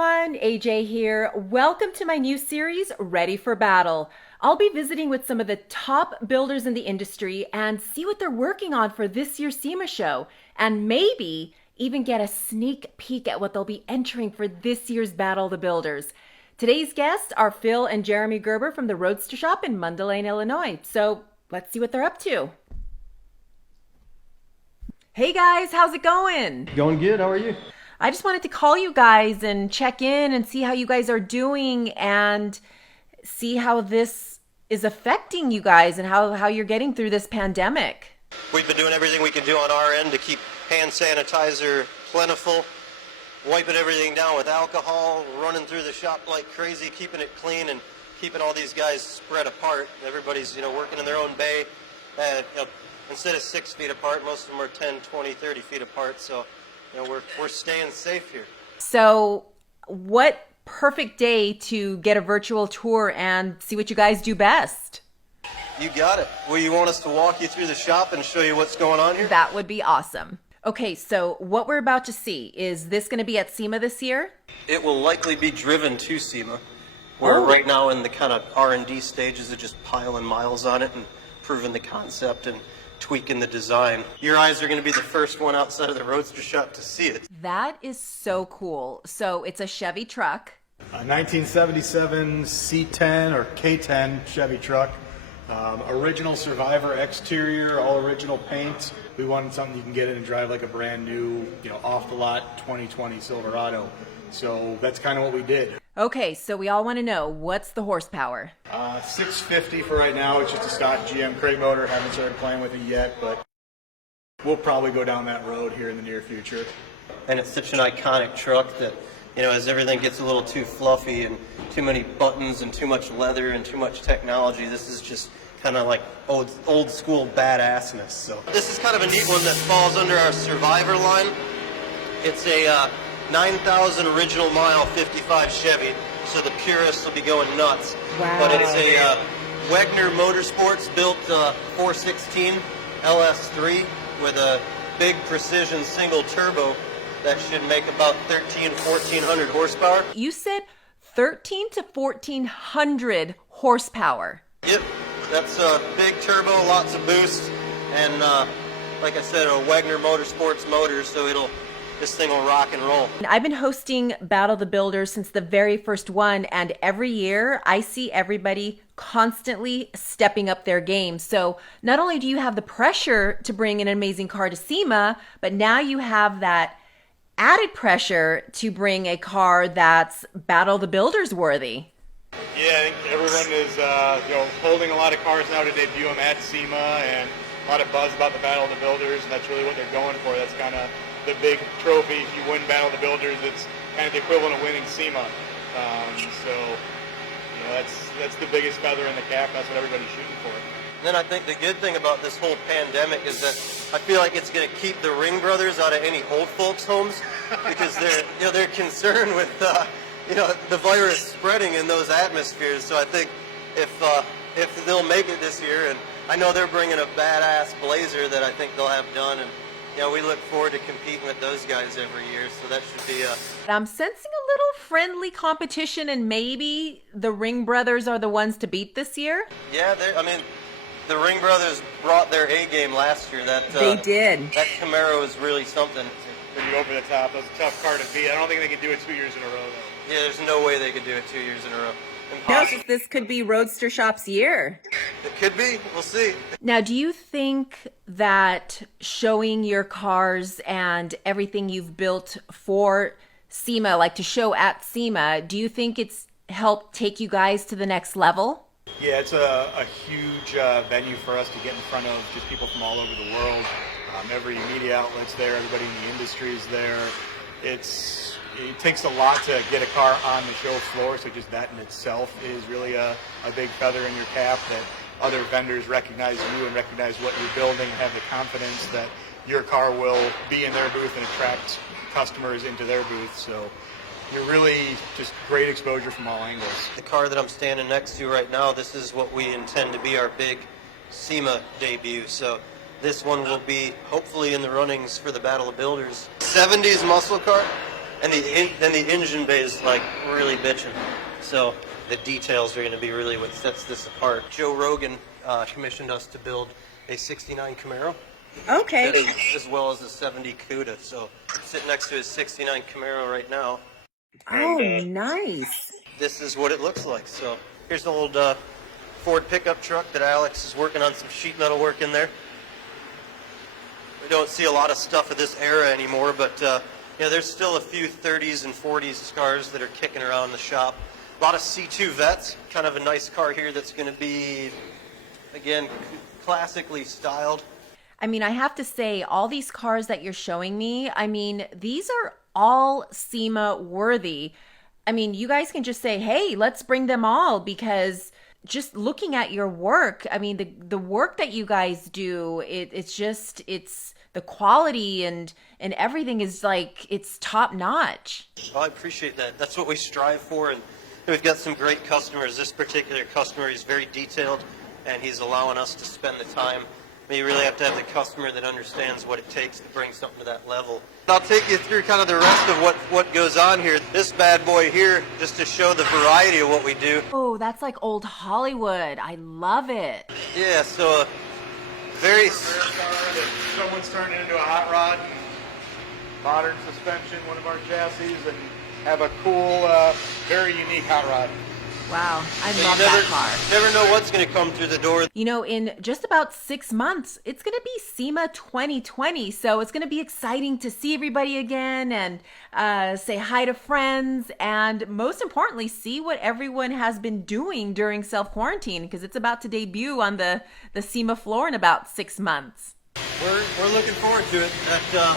everyone, AJ here. Welcome to my new series, Ready for Battle. I'll be visiting with some of the top builders in the industry and see what they're working on for this year's SEMA Show, and maybe even get a sneak peek at what they'll be entering for this year's Battle of the Builders. Today's guests are Phil and Jeremy Gerber from the Roadster Shop in Mundelein, Illinois. So let's see what they're up to. Hey guys, how's it going? Going good, how are you? I just wanted to call you guys and check in and see how you guys are doing and see how this is affecting you guys and how you're getting through this pandemic. We've been doing everything we can do on our end to keep hand sanitizer plentiful, wiping everything down with alcohol, running through the shop like crazy, keeping it clean and keeping all these guys spread apart. Everybody's, working in their own bay. Instead of 6 feet apart, most of them are 10, 20, 30 feet apart. So, we're staying safe here. So what perfect day to get a virtual tour and see what you guys do best? You got it. Well, you want us to walk you through the shop and show you what's going on here? That would be awesome. Okay, so what we're about to see, is this going to be at SEMA this year? It will likely be driven to SEMA. We're right now in the kind of R&D stages of just piling miles on it and proving the concept and tweaking the design. Your eyes are going to be the first one outside of the Roadster Shop to see it. That is so cool. So it's a Chevy truck. A 1977 C10 or K10 Chevy truck. Original Survivor exterior, all original paint. We wanted something you can get in and drive like a brand new, off the lot 2020 Silverado. So that's kind of what we did. Okay, so we all want to know, what's the horsepower? 650 for right now. It's just a stock GM crate motor. Haven't started playing with it yet, but we'll probably go down that road here in the near future. And it's such an iconic truck that, as everything gets a little too fluffy and too many buttons and too much leather and too much technology, this is just kind of like old school badassness. So this is kind of a neat one that falls under our Survivor line. It's a 9,000 original mile 55 Chevy, so the purists will be going nuts. Wow. But it's a Wegner Motorsports built 416 LS3 with a big precision single turbo that should make about 1,400 horsepower. You said 1,300 to 1,400 horsepower. Yep, that's a big turbo, lots of boost, and like I said, a Wegner Motorsports motor, so this thing will rock and roll. I've been hosting Battle of the Builders since the very first one, and every year I see everybody constantly stepping up their game. So not only do you have the pressure to bring an amazing car to SEMA, but now you have that added pressure to bring a car that's Battle of the Builders worthy. Yeah, I think everyone is holding a lot of cars now to debut them at SEMA, and a lot of buzz about the Battle of the Builders, and that's really what they're going for. That's kind of the big trophy. If you win Battle of the Builders, it's kind of the equivalent of winning SEMA. That's the biggest feather in the cap. That's what everybody's shooting for. And then I think the good thing about this whole pandemic is that I feel like it's going to keep the Ring brothers out of any old folks' homes because they're concerned with the virus spreading in those atmospheres. So I think if they'll make it this year, and I know they're bringing a badass Blazer that I think they'll have done, and we look forward to competing with those guys every year. So that should be I'm sensing a little friendly competition, and maybe the Ring brothers are the ones to beat this year. Yeah, the Ring brothers brought their A game last year. They did. That Camaro is really something. Pretty over the top. That was a tough car to beat. I don't think they could do it 2 years in a row, though. Yeah, there's no way they could do it 2 years in a row. No, this could be Roadster Shop's year. It could be. We'll see. Now, do you think that showing your cars and everything you've built for SEMA, like to show at SEMA, do you think it's helped take you guys to the next level? Yeah, it's a huge venue for us to get in front of just people from all over the world. Every media outlet's there, everybody in the industry is there. It takes a lot to get a car on the show floor, so just that in itself is really a big feather in your cap, that other vendors recognize you and recognize what you're building and have the confidence that your car will be in their booth and attract customers into their booth. So you're really just great exposure from all angles. The car that I'm standing next to right now, this is what we intend to be our big SEMA debut. So this one will be hopefully in the runnings for the Battle of Builders. 70s muscle car. and then the engine bay is like really bitching. So the details are going to be really what sets this apart. Joe Rogan commissioned us to build a 69 Camaro. Okay. As well as a 70 Cuda. So I'm sitting next to his 69 Camaro right now. Oh, nice. This is what it looks like. So here's the old Ford pickup truck that Alex is working on some sheet metal work in there. We don't see a lot of stuff of this era anymore, but there's still a few 30s and 40s cars that are kicking around the shop. A lot of C2 Vets, kind of a nice car here that's going to be, again, classically styled. I mean, I have to say, all these cars that you're showing me, I mean, these are all SEMA worthy. I mean, you guys can just say, hey, let's bring them all, because just looking at your work, I mean, the work that you guys do, it's the quality and everything is like, it's top notch. Oh, I appreciate that. That's what we strive for, and we've got some great customers. This particular customer is very detailed, and he's allowing us to spend the time. I mean, you really have to have the customer that understands what it takes to bring something to that level. I'll take you through kind of the rest of what goes on here. This bad boy here, just to show the variety of what we do. Oh, that's like old Hollywood. I love it. Yeah, so very... Someone's turning it into a hot rod, and modern suspension, one of our chassis, and have a cool, very unique hot rod. Wow, I love that car. Never know what's going to come through the door. You know, in just about 6 months, it's going to be SEMA 2020. So it's going to be exciting to see everybody again and say hi to friends. And most importantly, see what everyone has been doing during self-quarantine, because it's about to debut on the SEMA floor in about 6 months. We're looking forward to it. The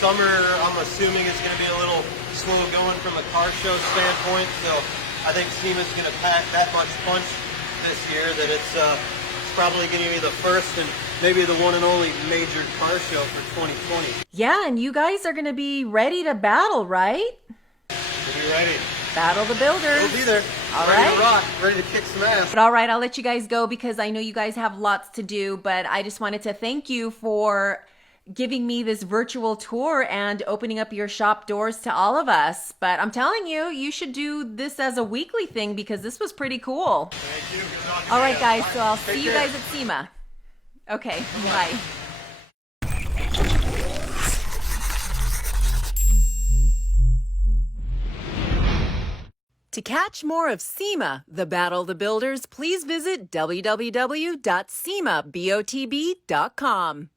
summer, I'm assuming it's going to be a little slow going from a car show standpoint. So I think SEMA's going to pack that much punch this year that it's probably going to be the first and maybe the one and only major car show for 2020. Yeah, and you guys are going to be ready to battle, right? We'll be ready. Battle the builders. We'll be there. All ready right. to rock, ready to kick some ass. But all right, I'll let you guys go because I know you guys have lots to do, but I just wanted to thank you for giving me this virtual tour and opening up your shop doors to all of us. But I'm telling you, you should do this as a weekly thing because this was pretty cool. Thank you. Good talking All to right, you. guys, so I'll Take see you care. guys at SEMA. Okay, bye. To catch more of SEMA, the Battle of the Builders, please visit www.semabotb.com.